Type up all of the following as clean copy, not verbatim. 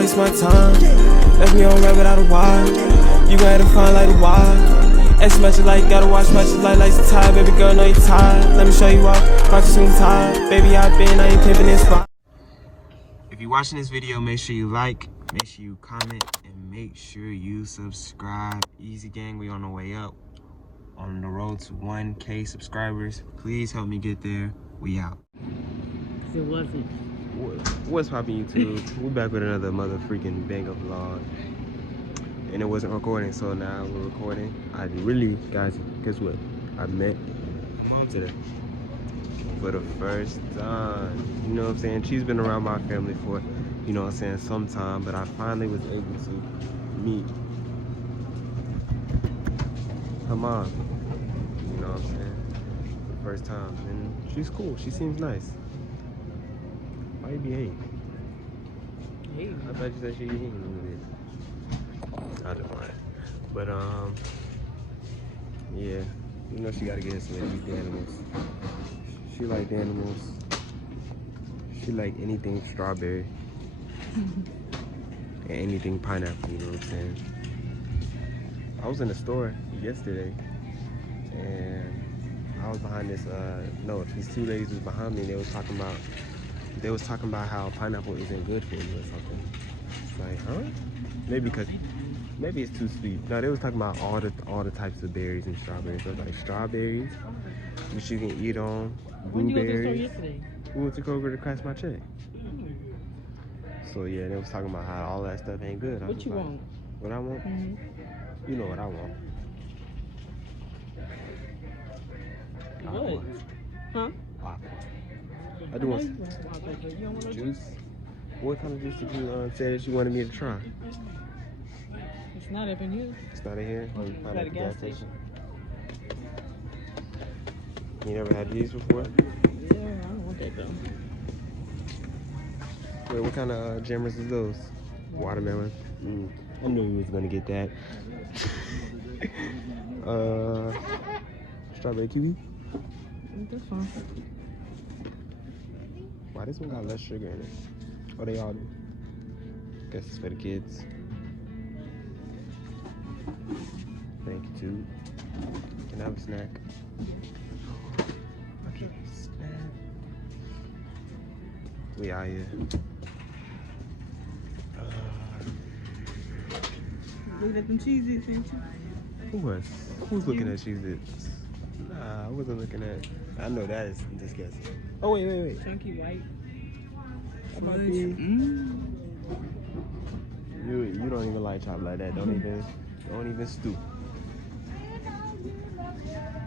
waste my time. Left me on red without a why. You gon' have to find like a why. X matches like gotta watch matches like some tie. Baby girl, know you tired. Let me show you off. Watch you soon tired. Baby, I been, I ain't pimping this spot. If you're watching this video, make sure you like, make sure you comment, and make sure you subscribe. Eazzygang, we on the way up. On the road to 1K subscribers. Please help me get there. We out. It wasn't. What's poppin' YouTube? We're back with another mother freaking banger vlog. And it wasn't recording, so now we're recording. I really, guys, guess what? I met my mom today. For the first time. You know what I'm saying? She's been around my family for, you know what I'm saying, some time. But I finally was able to meet her mom. You know what I'm saying? For the first time. And she's cool. She seems nice. Why you be hating? Hating? I thought you said she be hating a little bit. I don't mind. But yeah. You know she gotta get some of these animals. She like animals. She like anything strawberry. And anything pineapple, you know what I'm saying? I was in the store yesterday and I was behind this no, these two ladies was behind me and they was talking about how pineapple isn't good for you or something. It's like, huh? Maybe it's too sweet. No, they was talking about all the types of berries and strawberries. So like strawberries, which you can eat on, When you went to the store blueberries. yesterday? We went to Kroger to cash my check. So yeah, they was talking about how all that stuff ain't good. What you want? What I want? You know what I want. What? Huh? Aqua. I do want juice. What kind of juice did you say that you wanted me to try? It's not up in here. It's not in here? Oh, you found At it a at gas station. You never had these before? Yeah, I don't want that though. Wait, what kind of jammers is those? Watermelon. I knew you was gonna get that. Strawberry kiwi. That's fine. Why this one got less sugar in it? Oh, they all do. Guess it's for the kids. Thank you too. Can I have a snack? I can't have a snack. We out here. Look at them cheeses, ain't you? Who was? Who's looking at Cheez-Its? Nah, I wasn't looking at. I know that is disgusting. Oh wait. Chunky white. That might be. You don't even like chocolate like that. Don't even stoop.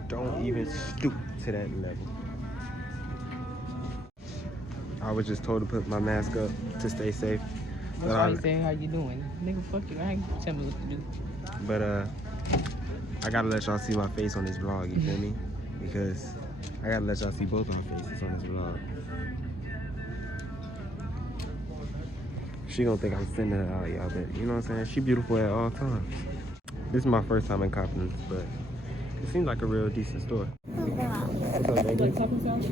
Don't even stoop to that level. I was just told to put my mask up to stay safe. That's why you say how you doing. Nigga, fuck you. I ain't tell me what to do. But I gotta let y'all see my face on this vlog, you feel me? Because I gotta let y'all see both of our faces on this vlog. She gonna think I'm sending her out, y'all, but you know what I'm saying? She beautiful at all times. This is my first time in Confidence, but it seems like a real decent store. What's up, baby? Like taco salad?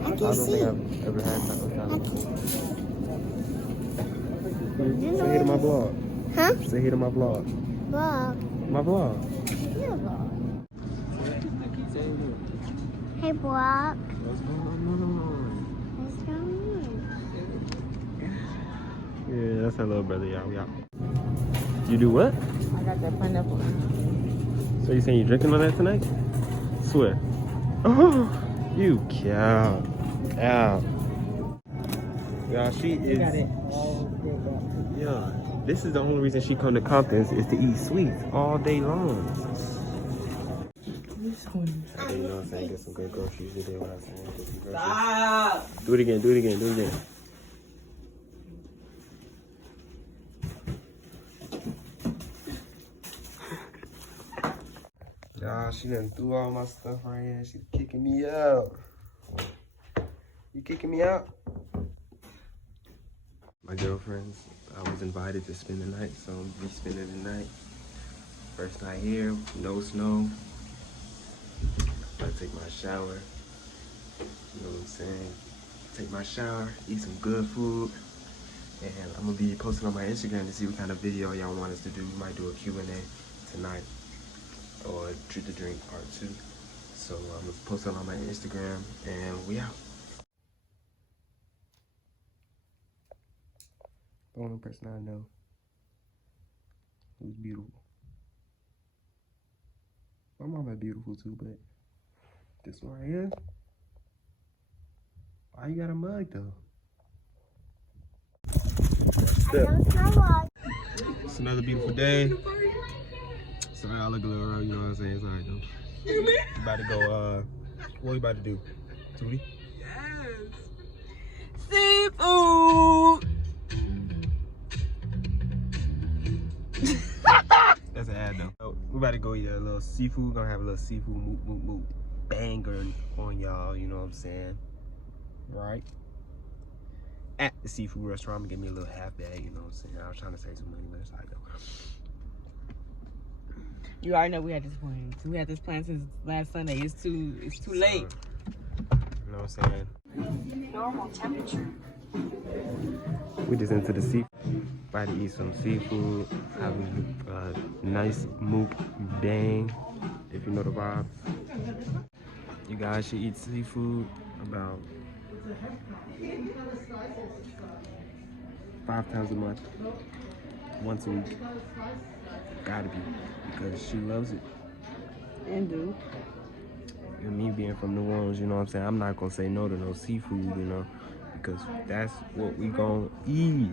I don't think I've ever had taco salad. Say hey to my vlog. Huh? Say hey to my vlog. Vlog. My vlog. Your vlog. Hey, Brock. What's going on? What's going on? Yeah, that's her little brother, y'all. We out. You do what? I got that pineapple. So you saying you drinking on that tonight? Swear. Oh, you cow. Cow. Y'all, she is. Got it. Yeah. This is the only reason she come to Compton's is to eat sweets all day long. This one. Okay, you know what I'm saying? Get some good groceries today. What I'm saying? Get some groceries. Stop. Do it again. Do it again. Do it again. Y'all, she done threw all my stuff right here. She's kicking me out. You kicking me out? My girlfriends, I was invited to spend the night, so I'm gonna be spending the night. First night here, no snow. I take my shower. You know what I'm saying? take my shower, eat some good food, and I'm gonna be posting on my Instagram to see what kind of video y'all want us to do. We might do a Q&A tonight or treat the drink part 2. So I'm gonna post it on my Instagram, and we out. The only person I know who's beautiful. My mama beautiful too, but this one right here, why you got a mug though? It's another beautiful day. Sorry, I look a little rough, you know what I'm saying? It's alright though. We about to go, what we about to do? Tootie? Yes. Seafood. That's an ad though. So, we about to go eat a little seafood. We're gonna have a little seafood banger on y'all, you know what I'm saying? Right? At the seafood restaurant, I'm gonna give me a little half bag, you know what I'm saying? I was trying to save some money, but it's alright though. You already know we had this plan. We had this plan since last Sunday. It's too late. You know what I'm saying? Normal temperature. We just into the seafood. About to eat some seafood. Have a nice MUKBANG, if you know the vibes. You guys should eat seafood about 5 times a month, once a week. Gotta be, because she loves it. And do. And me being from New Orleans, you know what I'm saying? I'm not gonna say no to no seafood, you know, because that's what we gonna eat.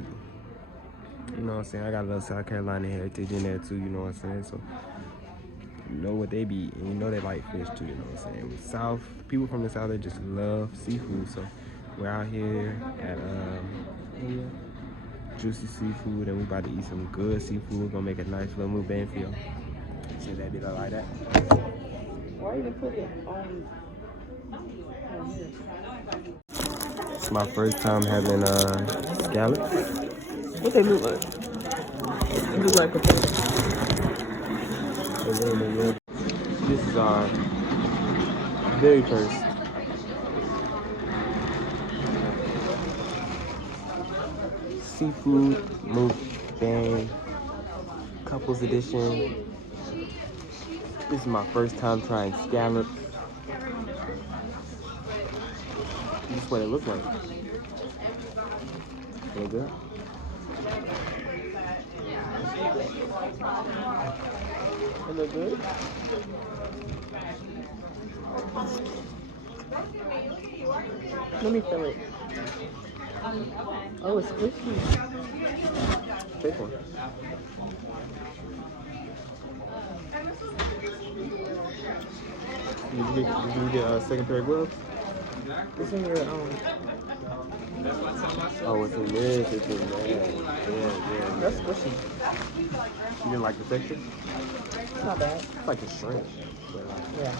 You know what I'm saying? I got a little South Carolina heritage in there too, you know what I'm saying? So, you know what they be eating, you know they like fish too, you know what I'm saying? With South, people from the South, they just love seafood. So, we're out here at, Juicy Seafood, and we about to eat some good seafood. We're gonna make a nice little mukbang for y'all. See that be like that? Why even put it on? It's my first time having scallops. What they look like? They look like a This is our very first seafood mukbang couples edition. This is my first time trying scallops. This is what it looks like. Look good. It look good. Let me feel it. Oh, it's squishy. Take one. Did you get a second pair of gloves? It's in your Oh, it's in this. It's in there. Yeah. That's squishy. You didn't like the texture? It's not bad. It's like a shrimp. Yeah.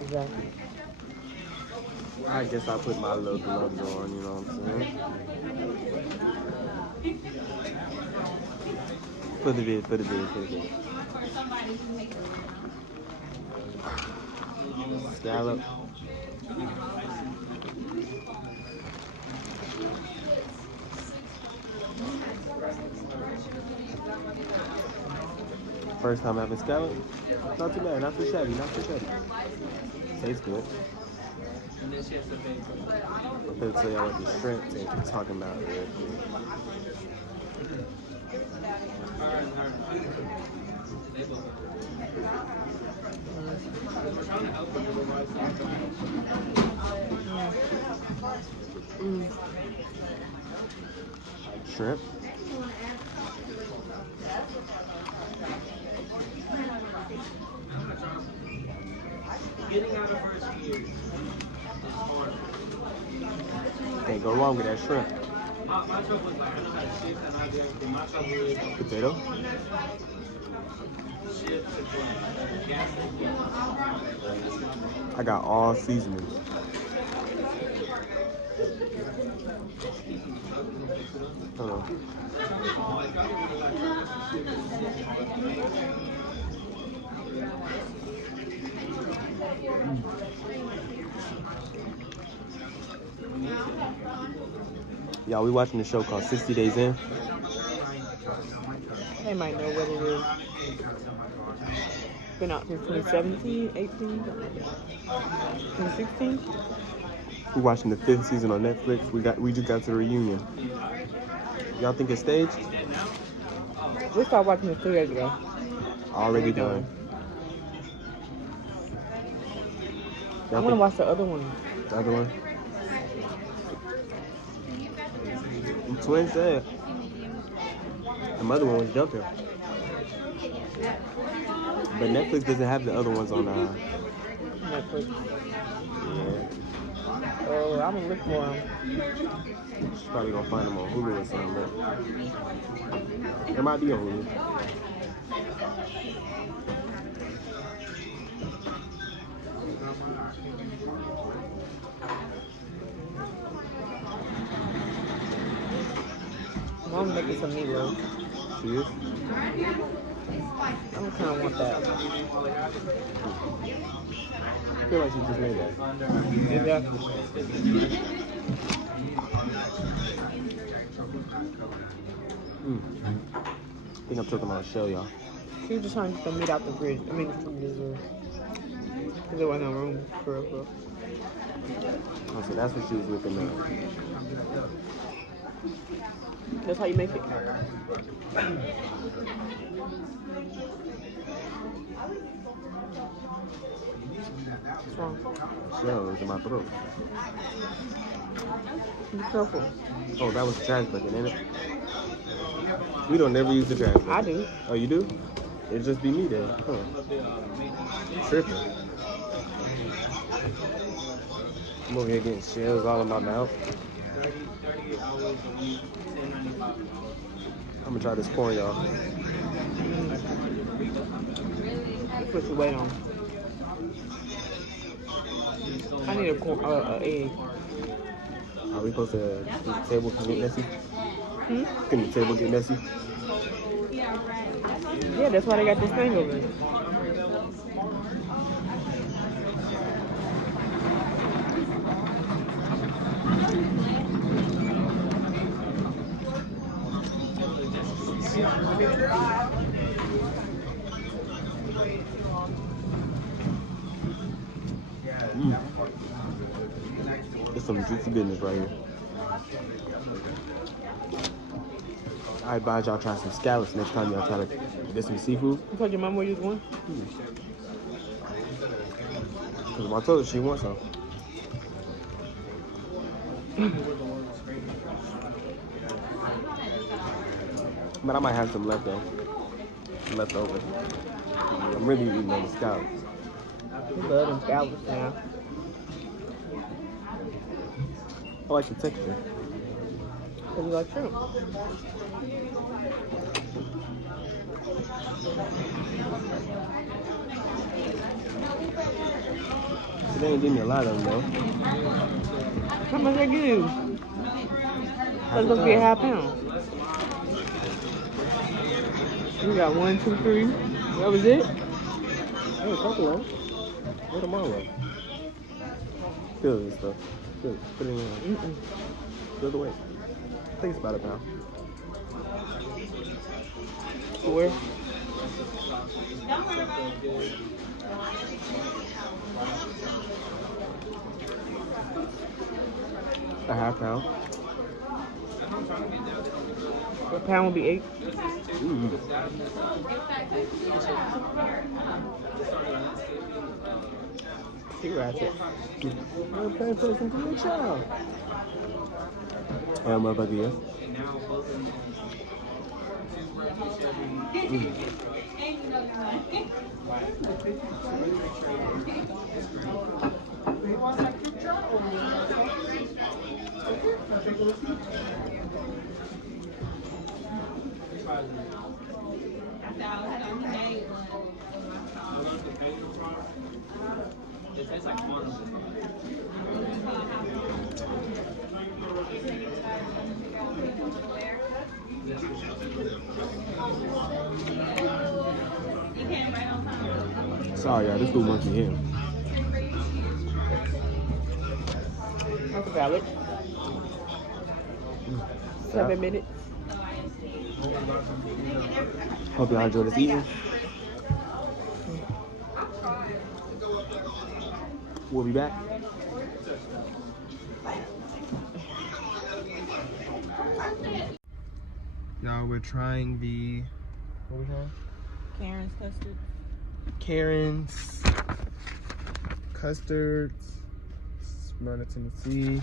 Exactly. I guess I'll put my little gloves on, you know what I'm saying? For the vid. Scallop. First time having scallop. Not too bad, not too shabby. Tastes good. I'm gonna tell y'all what the shrimp thing we're talking about real quick. Shrimp. Can't go wrong with that shrimp. Potato. I got all seasonings. Hold on. Y'all, we watching a show called 60 Days In. They might know what it is. Been out since 2017, 18, something like that. 2016? We watching the 5th season on Netflix. We just got to the reunion. Y'all think it's staged? We started watching it 3 days ago. Already done. I want to watch the other one. The other one? Twin said the other one was jumping. But Netflix doesn't have the other ones on Netflix. Yeah. Oh, I'm gonna look for them. She's probably gonna find them on Hulu or something, but it might be on Hulu. Mom's making some meatloaf. She is? I don't kind of want that. I feel like she just made that. Exactly. I think I'm choking on a shell, y'all. She was just trying to get the meat out the fridge. I mean, the freezer. Because there wasn't no room for it. Oh, so that's what she was whipping up. That's how you make it. What's wrong? Shells in my throat. Be careful. Oh, that was the trash bucket, ain't it? We don't never use the trash bucket. I do. Oh, you do? It'd just be me then. Huh. Tripping. I'm over here getting shells all in my mouth. I'm gonna try this corn, y'all. Put your weight on. I need an egg. Are we supposed to the table can get messy? Can the table get messy? Yeah, that's why they got this thing over there. There's some juicy business right here. I advise y'all try some scallops next time y'all try to get some seafood. You told your mom where you was going? Because I told her she wants some. But I might have some left over. I'm really eating on the scallops. You love them scallops now. I like the texture. Because you like shrimp. They ain't give me a lot of them though. How much they give you? That's supposed to be a half pound. You got 1, 2, 3. That was it? Hey, a couple of them. Where them all at? Feel this stuff. Put it in there. Feel the weight. I think it's about a pound. Where? A half pound. A pound would be 8. She ratchet. I'm paying for some good child. Yeah, motherfucker, yeah. It tastes like corn. Sorry, y'all. This dude monkey here. I Valid. 7 minutes. Hope y'all enjoy this eating. We'll be back. Y'all, we're trying the, what we trying? Karen's custard. Karen's custards, Smyrna, Tennessee.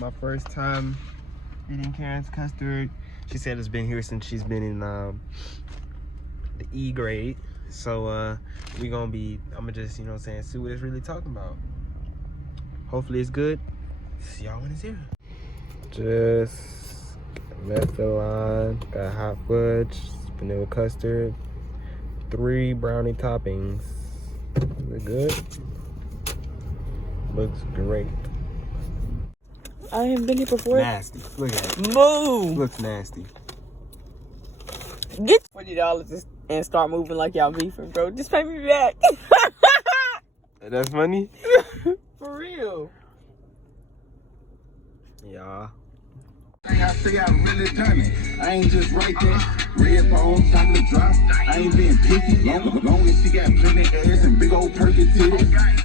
My first time eating Karen's custard. She said it's been here since she's been in the E grade. So we gonna be, I'ma just, you know what I'm saying, see what it's really talking about. Hopefully it's good. See y'all when it's here. Just left the line, got hot fudge, vanilla custard, 3 brownie toppings. Is it good? Looks great. I haven't been here before. Nasty. Look at it. Move. Looks nasty. Get $40 and start moving like y'all beefing, bro. Just pay me back. That's funny? For real. Yeah. I say I really done it. I ain't just right there. Red bone, chocolate drop. I ain't being picky. Long as she got plenty ass and big old perky titties.